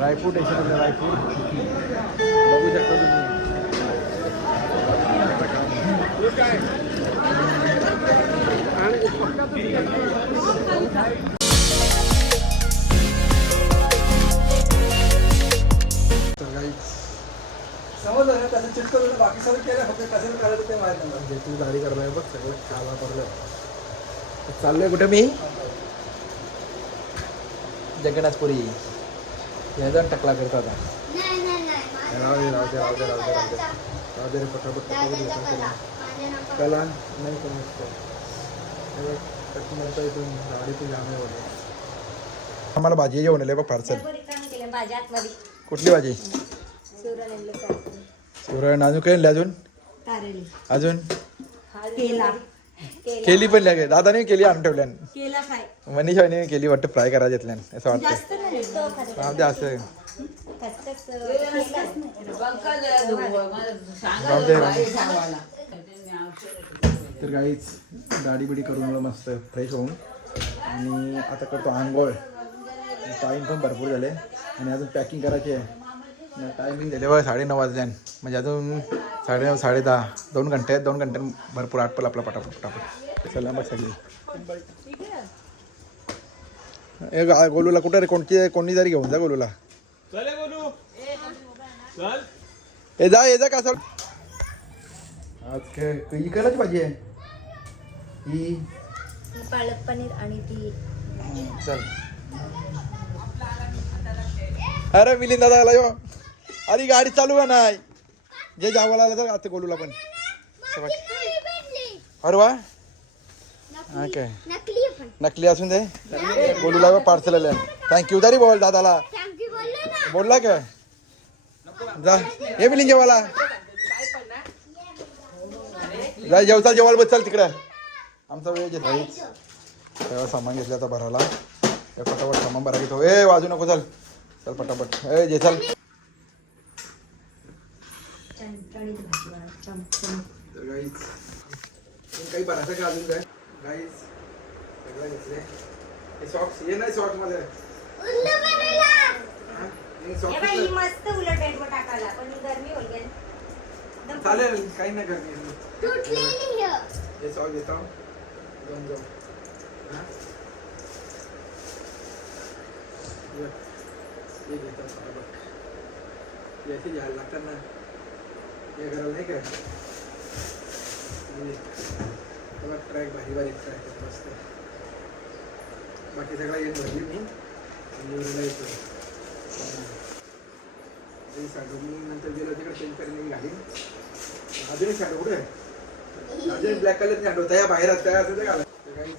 Raipur station Raipur बघू शकता तुम्ही. समजलं ना त्याचं चिट करून बाकी सगळं केलं फक्त कसं करायचं ते माहित नाही. जे तू गाडी करणार बघ सगळं खावा पडलं. चाललोय कुठे मी जगन्नाथपुरी याचा टकला करतो आता. राहू दे राहू दे राहू दे राहू दे राहू दे राहू दे रे पटापट कला नाही करू शकतो इथून गाडीतून जाणे वगैरे. आम्हाला भाजी जेवण आले बघ पार्सल. कुठली भाजी? सुरण अजून काही अजून अजून केली पण लागे दादाने केली आणून ठेवल्यान मनीषाने केली वाटतं फ्राय करायला घेतल्यान असं वाटतं जास्त तर काहीच गाडी बिडी करून मला मस्त फ्रेश होऊन आणि आता करतो आंघोळ. टाईम पण भरपूर झाले आणि अजून पॅकिंग करायची आहे. टायमिंग झाले बघा 9:30 वाजल्यान म्हणजे अजून 9:30 10:30 2 घंटे 2 घंटे भरपूर आटपल आपला पटापट पटापट. चला मग सगळी गोलूला कुठं रे कोणी तरी घेऊन जा गोलूला. ये जा का सर आज काय करायची भाजी आहे ही पालक पनीर आणि ती चल. अरे मिलिंद दादा आला यो. अरे गाडी चालू आहे नाही जे जावाला आला तर आता गोलूला पण अरे वा हा काय नकली असून दे. गोलूला पार्सल आलं थँक्यू तरी बोल दादाला बोलला काय जा ये मिलिंद जेवायला जा जेवचा जेवायला बस चल तिकडं आमचा वेळ घेत तेव्हा सामान घेतलं आता भरायला फटाफट सामान भरा घेतो. ए वाजू नको चल चल पटापट ए जे चल. काही भरायचं का अजून काय गाईज सगळं घेतले हे सॉक्स हे नाही सॉक्स मध्ये मस्त उलट आहे टाकायला पण गरमी होईल चालेल काही नाही गरमी. हे सॉक्स घेतो दोन दोन हे घेतात बरोबर याची घ्यायला लागतात ना हे करायला नाही काय ट्रॅक भारी भारी ट्रॅक मस्त. बाकी सगळं येत भरली मी येतो सांडू मी नंतर गेलो तिकडे चेंज करून मी घालीन. अजून एक सांडू कुठे अजून ब्लॅक कलर सांडू होता या बाहेर तयार असं घाला काही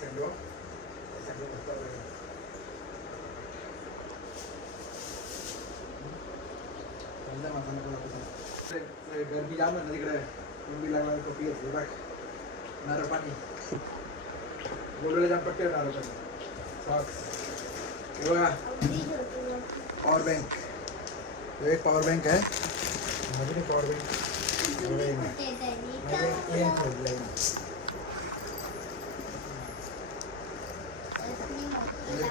सांडू गर्मी जाम ना तिकडे मुंबई लागला टोपी घेतली बघ नारळ पाणी बोलवलं जाम पट्टे नारळ पाणी सॉक्स हे बघा पॉवर बँक एक पॉवर बँक आहे अजून एक पॉवर बँक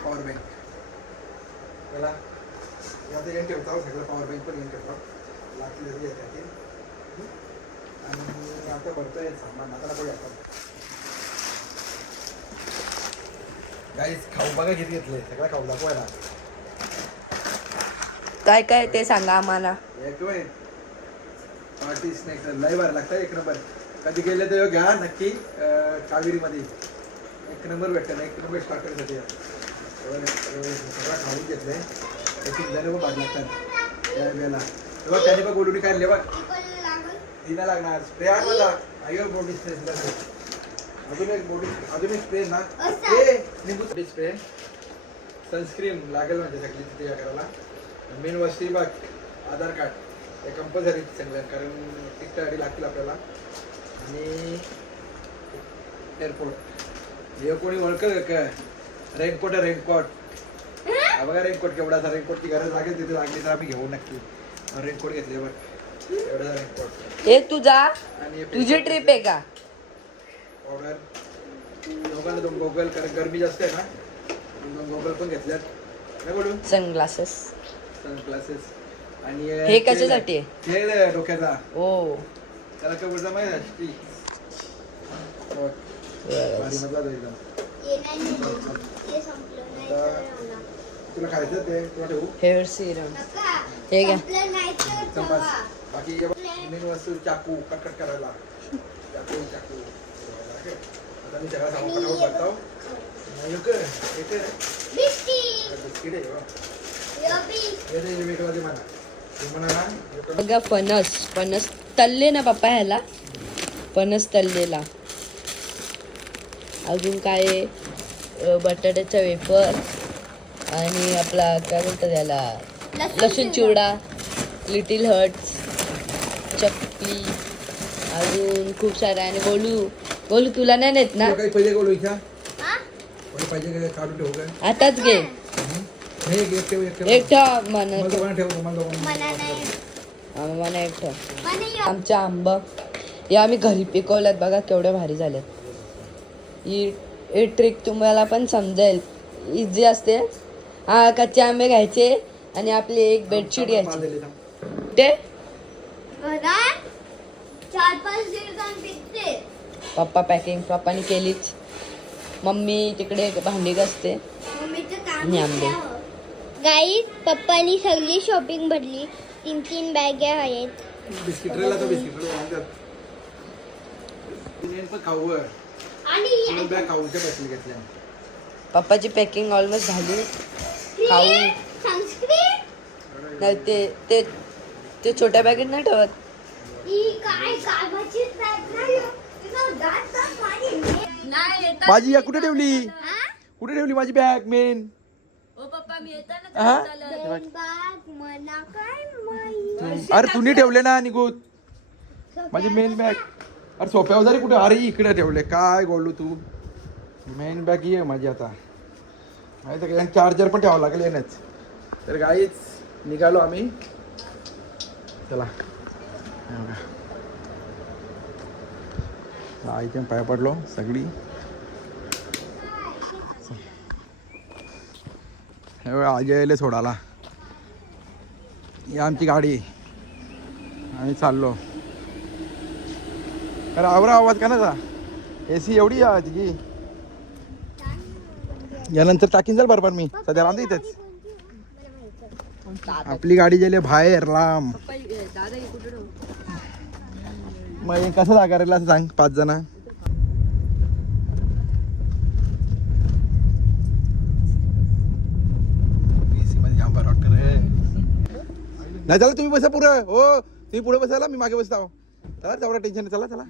पॉवर बँक त्याला आता येऊन ठेवतो सगळं पॉवर बँक पण येऊन ठेवतो लागतील तरी येतात आणि आता भरतोय सामान आता नको आपण गाईस खाऊ बघा किती घेतले सगळं खाऊ दाखवायला काय काय ते सांगा आम्हाला. एक पार्टी स्नॅक्स लय भारी लागतं एक नंबर. कधी गेले तर घ्या नक्की कावेरीमध्ये एक नंबर भेटतं एक नंबर स्टार्टरसाठी सगळं खाऊन घेतलंय एक जण पण भारी लागतात त्या वेळेला तेव्हा त्याने पण बोलून काढले बघ तिला लागणार स्प्रे आण मला आयो बॉडी स्प्रे अजून एक स्प्रे ना निंबू स्प्रे सनस्क्रीन लागेल म्हणजे सगळी तिथे करायला. मेन वस्ती बघ आधार कार्ड हे कंपल्सरी चांगलं कारण तिकीटासाठी लागतील आपल्याला. आणि एअरपोर्ट हे कोणी ओळखलं काय रेनकोट आहे रेनकोट हा बघा रेनकोट केवढासा रेनकोटची गरज लागेल तिथे लागली तर आम्ही घेऊ नक्की. रेनकोट घेतले बघ एवढा रेनकोट. हे तुझा तुझी ट्रिप आहे का? पावडर दोघांना 2 गोगल कारण गरमी जास्त आहे ना 2 गोगल पण घेतल्यात काय बोलू सनग्लासेस. सनग्लासेस आणि हे कशासाठी आहे? खेळ डोक्याचा ओ त्याला काय बोलता माहिती आहे? भारी मजा आली एकदम. तुला खायचं ते तुला ठेवू हेअर सिरम. हे घ्या. चम्मच बाकी मेन वस्तू चाकू कट करायला चाकू आता मी सगळा सामान पटापट भरतो. बिस्किट आहे बा. हे दे, हे वेगळं दे मला. हे म्हणा ना, हे पण- बघा फणस तळले ना पप्पा ह्याला. फणस तळलेला. अजून काय आहे? बटाट्याचा वेफर आणि आपला काय बोलतात त्याला लसूण चिवडा, लिटिल हर्ट्स, चक्की, अजून खूप सारे. आणि गोलू तुला नाही नेत ना? तुला काही पहिले बोलू इच्छा कोणी पाहिजे काय काढून ठेवू काय आताच घे. हे एक ठेव एकटा मला मन दोघांना ठेव मला दोघांना मला एकटा. आमच्या आंबा हे आम्ही घरी पिकवल्यात बघा केवढे भारी झालेत. ही ट्रिक तुम्हाला पण समजेल. इझी असते. कच्चे आंबे घ्यायचे आणि आपली एक बेडशीट घ्यायची. ते 4-5 दिवसांनी पिकते. पप्पा पॅकिंग पप्पानी केलीच. मम्मी तिकडे भांडी घासते. आणि आंबे. गाईज पप्पानी सगळी शॉपिंग भरली. 3 बॅगे आहेत. बिस्किट रेला तो बिस्किट पण खाऊ आणि बॅग खाऊच्या पैसे घेतल्या पप्पाची पॅकिंग ऑलमोस्ट झाली. खाऊ सनस्क्रीन नाही ते छोट्या बॅगेत नाही ठेवत. ही काय कामाची बॅग नाही. माझी या कुठे ठेवली माझी बॅग मेन पप्पा मी मला काय माहित. अरे तुम्ही ठेवले ना निघूत माझी मेन बॅग. अरे सोप्या वगैरे कुठे अरे इकडे ठेवले काय बोलू तू. मेन बॅग ही आहे माझी आता माहिती का. चार्जर पण ठेवावं लागेल येणंच. तर गाईच निघालो आम्ही. चला इथे पाय पडलो सगळी. अजयले सोडाला. ही आमची गाडी. आम्ही चाललो. अरे आवरा आवाज का ना. AC एवढी आहे तिची. यानंतर टाकीन जाल बरोबर मी सध्या राहतो इथेच. आपली गाडी गेली बाहेर लांब. मग हे कसं जागायला असं सांग 5 जण. नाही चला तुम्ही बसा पुढं. हो तुम्ही पुढे बसायला मी मागे बसता. चला तेवढा टेन्शन चला चला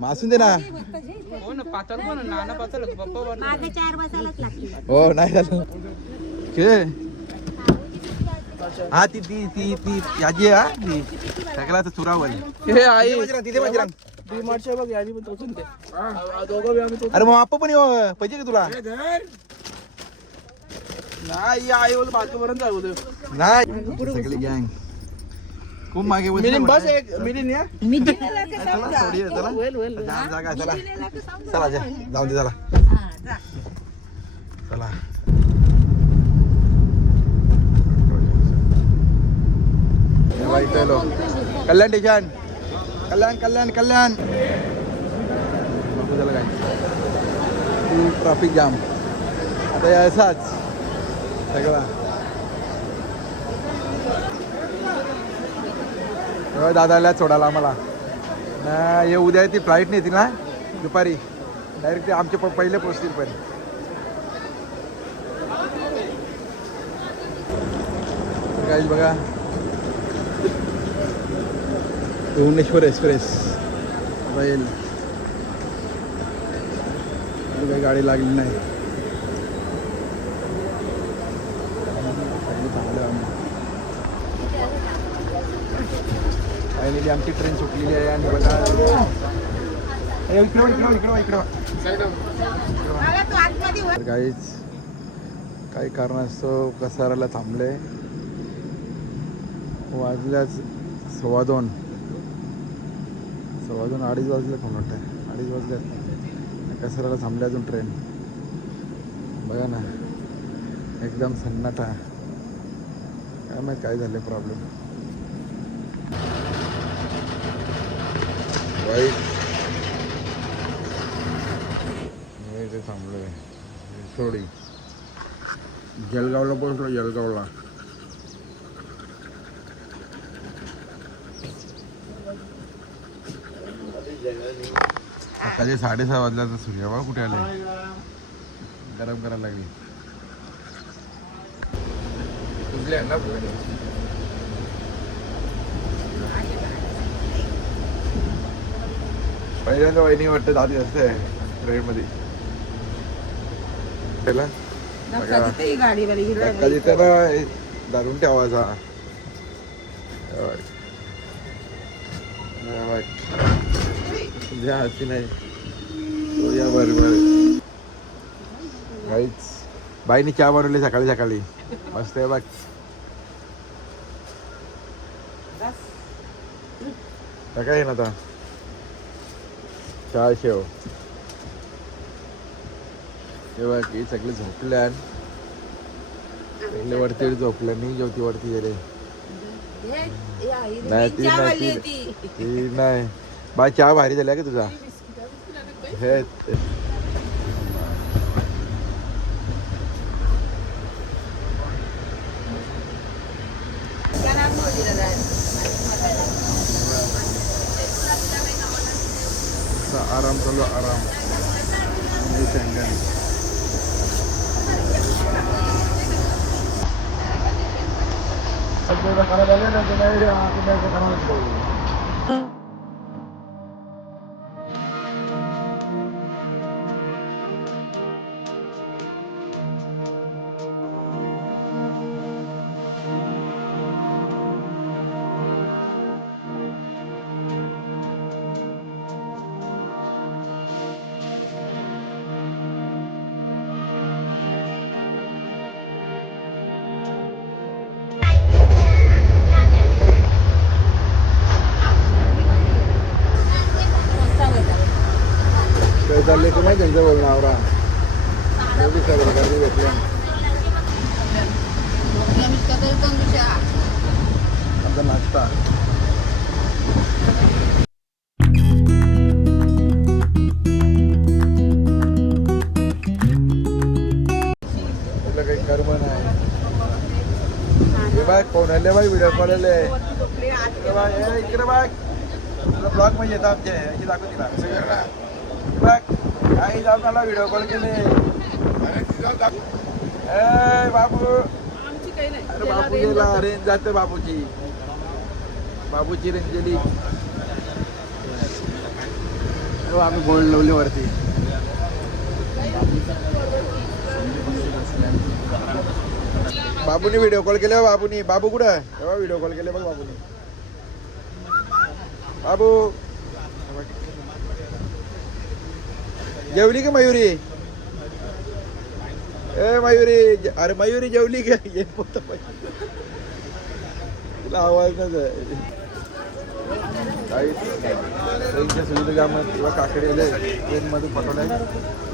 मासून दे ना. हो नाही झालं. हा ती ती ती ती याची हा ती सगळ्या चुरावर. तिथे अरे मग आपण पण पाहिजे का तुला. नाही सगळी गँग खूप मागे बस. एक जागा चला चला जाऊ दे चला चला. कल्याण स्टेशन कल्याण बघू झालं काय खूप ट्रॅफिक जाम आता यायचाच सगळा. दादाला सोडायला आम्हाला हे उद्या ती फ्लाईट नाही येतील ना दुपारी डायरेक्ट आमचे पहिले पोचतील. पण गाईज बघा भुवनेश्वर एक्सप्रेस राहील. काही गाडी लागली नाही. फायनली आमची ट्रेन सुटलेली आहे. आणि बघा गाईच काही कारणास्तव कसाराला थांबले. वाजल्याच 2:15 2:30 वाजले कोण वाटतं 2:30 वाजल्यात. कसाराला थांबले अजून ट्रेन. बघा ना एकदम सन्नाटा. काय माहित काय झालं प्रॉब्लेम. वाईट मी इथे थांबलोय सोडी जळगावला पोहोचलो. जळगावला सकाळी 6:30 वाजला तर सूर्य बघा कुठे आले. गरम करायला लागली. कुठले आहे ना पहिल्यांदा वहिनी वाटतं जाती असते ट्रेनमध्ये. त्याला कधी त्याला धरून ठेवायचा. तुझ्या हाती नाही तो या बरोबर. काहीच बाईने चहा बनवली सकाळी सकाळी मस्त आहे बघ. काय आहे ना आता चहा शेव. हे बघ हे सगळे झोपल्या. सगळे वरती झोपल्या. मी जेवती वरती गेले. नाही ती नाही ती नाही बाय. चहा भारी झाला का तुझा. हे आराम चालू आराम. चालले की माहिती त्यांचं बोलणं आवरा. गर्दी भेटली. आता नाश्ता काही कर्म नाही. बाय कोण आले बाई व्हिडिओ कॉल आले. इकडे बाय ब्लॉग मध्ये येतं आमचे याची दाखव तिला. बघ आई जाऊन मला व्हिडिओ कॉल केले. ए बाबू अरे बाबू गेला. रेंज जाते बाबूची. बाबूची रेंज गेली. आम्ही गोल्ड लावली वरती. बाबूनी व्हिडिओ कॉल केले. बाबूनी बाबू कुठं आहे तेव्हा व्हिडिओ कॉल केले बघ बाबूनी. बाबू जेवली का मयुरी. ए मयुरी अरे मयुरी जेवली का. तिला आवाज नाही. ट्रेनच्या सुविधा जामत किंवा काकडे आले ट्रेन मध्ये पटवले.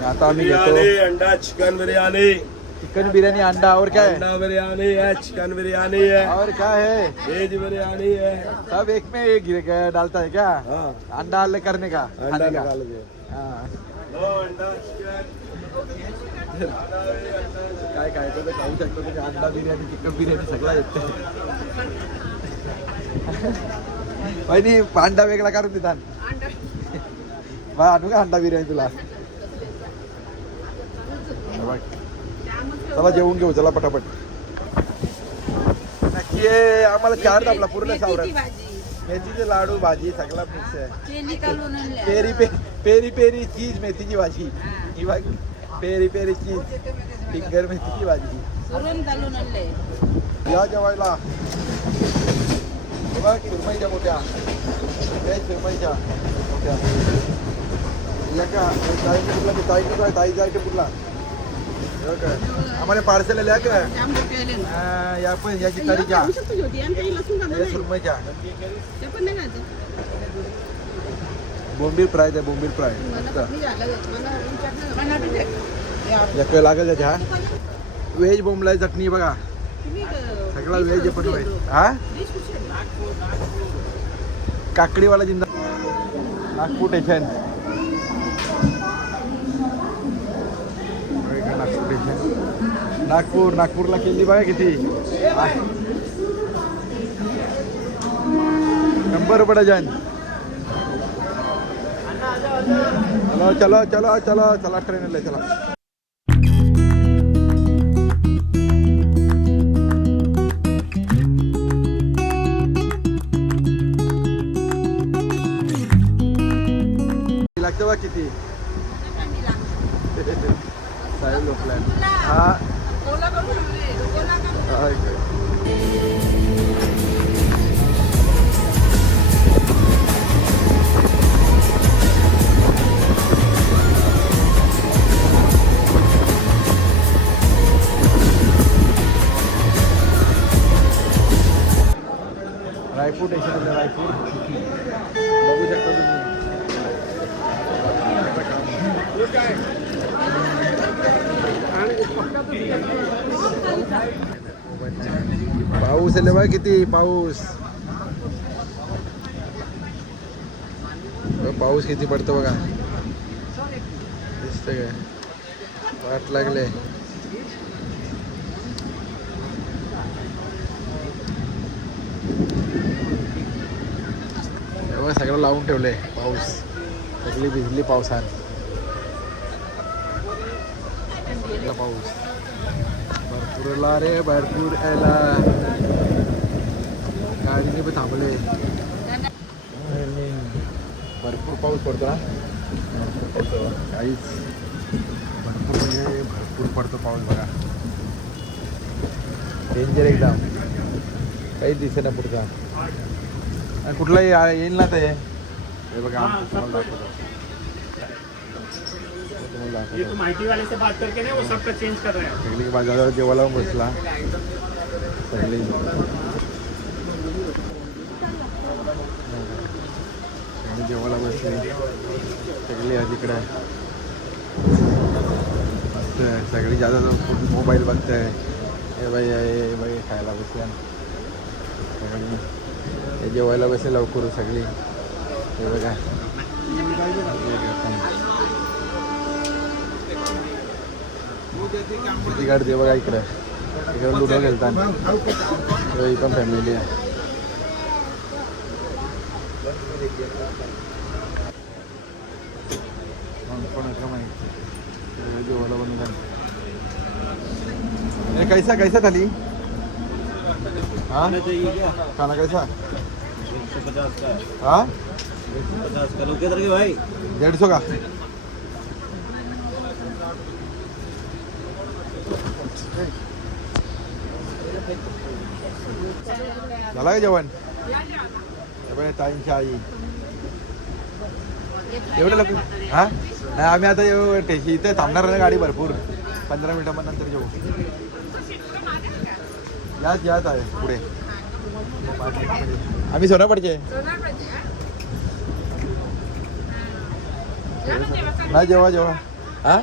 आता आम्ही घेतो अंडा चिकन बिर्याणी. चिकन बिर्याणी अंडा और क्या है. अंडा बिर्यानी है. चिकन बिर्यानी है. और क्या है. वेज बिर्यानी है. सब एक में एक डालता है क्या. हाँ अंडा अलग करने का. अंडा निकाल दे. हाँ अंडा चिकन काय खायचं तर खाऊ शकतो. तुम्ही अंडा बिर्याणी चिकन बिर्याणी सगळं येते. वहिनी अंडा वेगळा करून देतात. आणू का अंडा बिर्याणी तुला. चला जेवून घेऊ चला पटापट. नक्की आम्हाला 4 दाबला पूर्ण सावरण. मेथीचे लाडू भाजी सगळा मिक्स आहे. पेरी पेरी चीज मेथीची भाजी. ही बघ पेरी पेरी चीज फिंगर मेथीची भाजी. या जेवायला. बघ सुरमईच्या मोठ्या. सुरमईच्या मोठ्या. ताई जायचे कुठला. आम्हाला पार्सल आल्या का. या पण याची करीच्या सुरमईच्या. बोंबील फ्राय द्या. बोंबील फ्राय लागेल त्याच्या. व्हेज बोंबला चटणी बघा, सगळा व्हेज पण व्हेज. हा काकडीवाला जिंदा नागपूर स्टेशन. नागपूर स्टेशन, नागपूरला केली बघा किती ₹100 डझन. चलो चलो चलो चलो चला ट्रेन ले चला. लागतं बा किती साहेब लोकला हा रायपूर स्टेशन आहे. रायपूर बघू शकता तुम्ही. पाऊस आले बघा किती पाऊस. पाऊस किती पडतो बघा, दिसतंय काय, वाट लागले. सगळं लावून ठेवलंय, पाऊस सगळी भिजली पावसात. पाऊस भरपूर आला रे, भरपूर आला. गाडीने पण थांबले. भरपूर पाऊस पडतो हा, काहीच भरपूर म्हणजे भरपूर पडतो पाऊस बघा. डेंजर एकदम, काहीच दिसे ना पुढचा. आणि कुठलाही येईल ना ते हे बघा. ये तो माइटी वाले से बात करके ना वो सबका चेंज कर रहे हैं. सगळी बाजारावर जेवायला बसला सगळी. जेवायला बसली सगळी आज इकडे. मस्त सगळी जास्त मोबाईल बघताय. हे बाई खायला बसल्या सगळी. हे जेवायला बसले लवकर सगळी. हे बघा किती गाडी बघा इकडे. इकडे लुडो खेळतात. ही पण फॅमिली आहे. जेवायला बनवून कैसा कैसा थाली. हाँ खाना कैसा. 150 का. हाँ 150 का. लोग किधर गए भाई. 150 का. झाला का जेवण. ताईंची आई एवढं लोक. हा नाही आम्ही आता इथे थांबणार आहे गाडी भरपूर. 15 मिनिटांनंतर जेवू. याच आहे पुढे. आम्ही सोनापडचे नाही. जेव्हा हा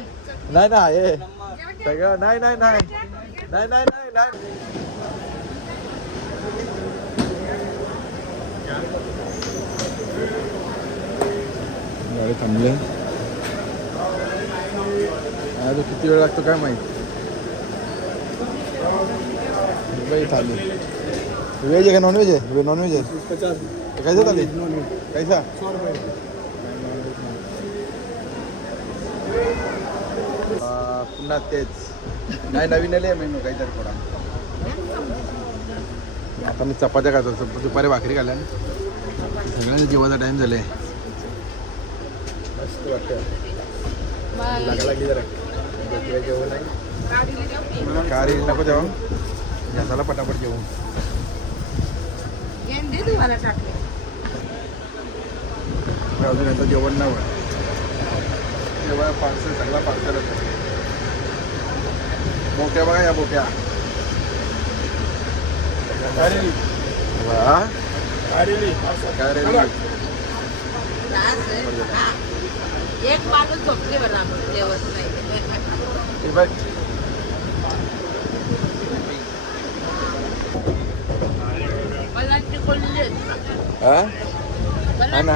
नाही ना हे सगळं नाही नाही नाही नाही नाही नाही नाही. गाडी थांबले. अजून किती वेळ लागतो काय माहिती. थाली व्हेज आहे का नॉनव्हेज आहे. नॉनव्हेज आहे. 50. कैसा थाली कैसा. 100 रुपये. पुन्हा तेच नाही नवीन आले मेनू काहीतरी थोडा. आता मी चपात्या खातो. दुपारी भाकरी खाल्या. सगळ्यांना जेवायचा टाइम झाले. मस्त वाटतं. लागली जरा जेवण नाही. कार येईल नको जेवण. झाला पटापट जेवून. अजून यांचं जेवण नाही होत. जेवण पार्सल सगळा पार्सल. मोठ्या बघा या मोठ्या. वा एक माणूस झोपले बरं जेवत नाही. हा? हा ना.